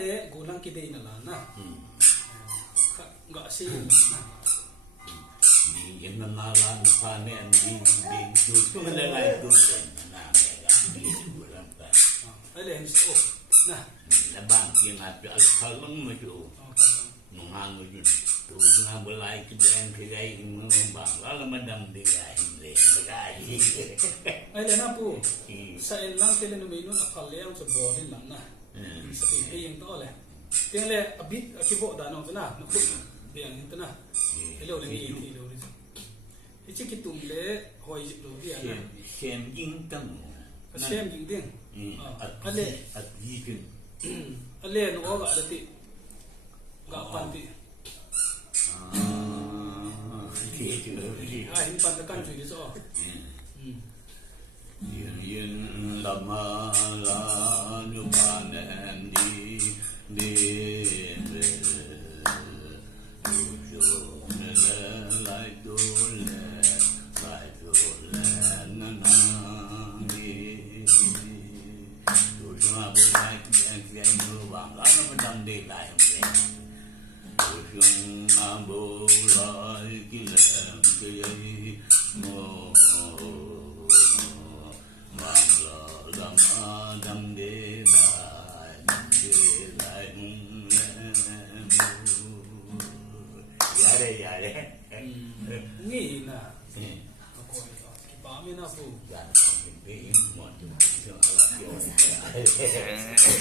le gulang kidei na la na ga si na di na la na pa ne di tu na lai tu na di gulang ta ai le ni so na la bang yang at al khalang ma ju nung hang ju tu na bulai ki den ki gai mo bang la ma dam di gai le gai ai le na pu sa en lang tele no menu na khal le ang sa bo din lang na sa pi yang to le tiếng le abit akibo da no na na khu biang hin na hello le ni ti lo ni ti chi ki tum le hoi lo dia na xem yin tang xem jing ding ale at yi kin ale no ga da ti ga pan ti hin pan da kan chui so yin lama la nu pan and di ni na ko ki pa mi na pu Dạ,